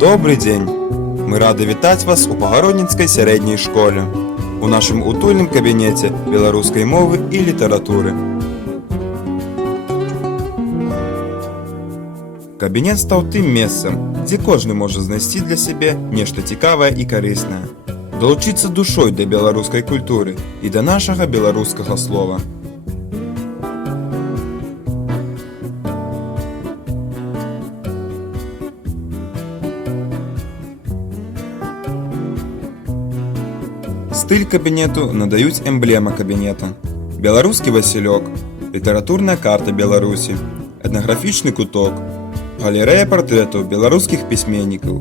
Добрый день! Мы рады вітаць вас у Пагародніцкай сярэдняй школе, у нашым утульным кабінеце беларускай мовы і літаратуры. Кабінет стаў тым месцам, дзе кожны можа знайсці для сябе нешта цікавае і карыснае, далучыцца душой да беларускай культуры і да нашага беларускага слова. Стыль кабінету надаюць эмблема кабінета. Беларускі Васілёк, літаратурная карта Беларусі, этнаграфічны куток, галерэя партрэтаў беларускіх пісьменнікаў.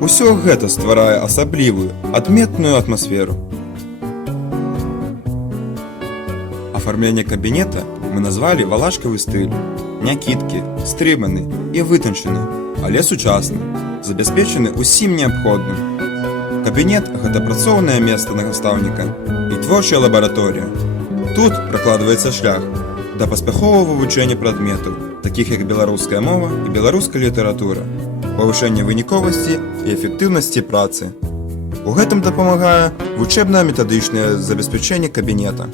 Усё гэта стварае асаблівую, адметную атмасферу. Афармленне кабінета мы назвалі валашкавы стыль. Някідкі, стрыманы і вытанчаны, але сучасны, забяспечаны ўсім неабходным. Кабінет – гэта працоўнае месца настаўніка і творчая лабараторыя. Тут пракладваецца шлях да паспяховага вывучэння прадметаў, такіх як беларуская мова і беларуская літаратура, павышэння выніковасці і эфектыўнасці працы. У гэтым дапамагае вучэбна-метадычнае забеспячэнне кабінета.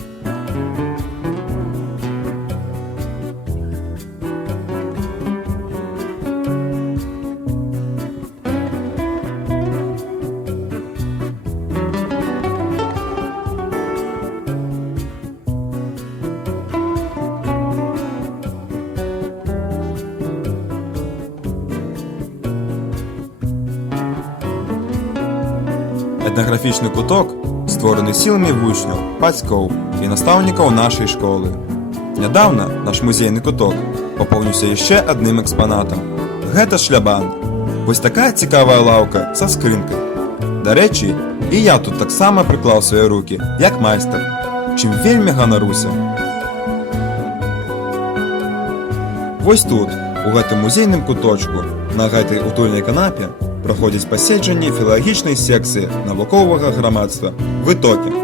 Этнаграфічны куток створаны сіламі вучняў, бацькоў і настаўнікаў нашай школы. Нядаўна наш музейны куток папоўніўся яшчэ адным экспанатам. Гэта шлябан. Вось такая цікавая лаўка са скрынкай. Дарэчы, і я тут таксама прыклаў свае рукі, як майстар, чым вельмі ганаруся. Вось тут, у гэтым музейным куточку, на гэтай утульнай канапе, праходзіць паседжанне філалагічнай секцыі навуковага грамадства «Вытокі»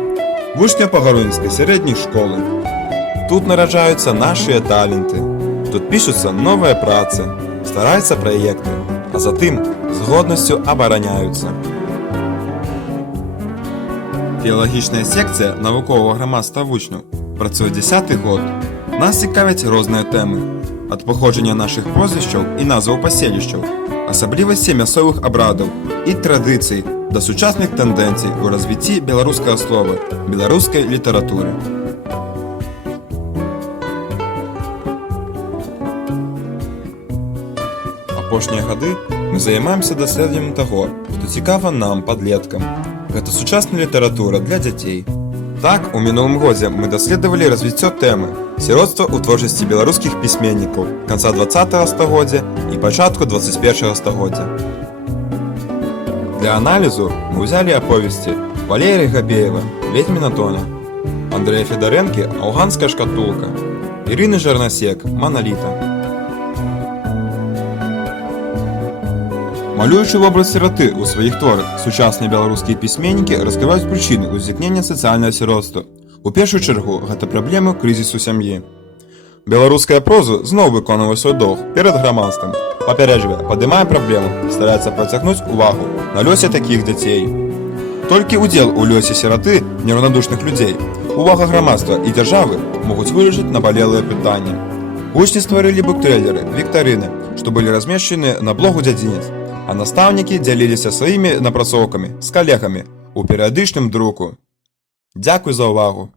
вучня Пагародніцкай сярэдняй школы. Тут нараджаюцца нашыя таленты, тут пішуцца новыя працы, ствараюцца праекты, а затым з годнасцю абараняюцца. Філалагічная секцыя навуковага грамадства вучняў працуе 10-й год. Нас цікавяць розныя тэмы, ад паходжання нашых прозвішчаў і назваў паселішчаў, асаблівасці мясцовых абрадаў і традыцый да сучасных тэндэнцый у развіцці беларускага слова, беларускай літаратуры. Апошнія гады мы займаемся даследаваннем таго, што цікава нам, падлеткам. Гэта сучасная літаратура для дзяцей. Так, у мінулым годзе мы даследавалі развіццё тэмы сіроцтва ў творчасці беларускіх пісьменнікаў канца 20-го стагоддзя і пачатку 21-го стагоддзя. Для аналізу мы ўзялі аповесці Валерія Габеева «Ведьміна Тоня», Андрэя Федарэнкі «Аўганская шкатулка», Ірыны Жарнасек «Маналіта». Малюючы вобраз сіраты ў сваіх творах, сучасныя беларускія пісьменнікі раскрываюць прычыны ўзнікнення сацыяльнага сіроцтва. У першую чаргу гэта праблемы крызісу сям'і. Беларуская проза зноў выконвае свой доўг перад грамадствам, папярэджвае, падымае праблему, стараецца прыцягнуць увагу на лёсе такіх дзяцей. Толькі ўдзел у лёсе сіраты нераўнадушных людзей, увага грамадства і дзяржавы могуць вырашыць набалелыя пытанні. Вучні стварылі буктрэйлеры, віктарыны, што былі размешчаны на блогу дзядзінец, а настаўнікі дзяліліся сваімі напрацоўкамі з калегамі ў перыядычным друку. Дзякуй за ўвагу!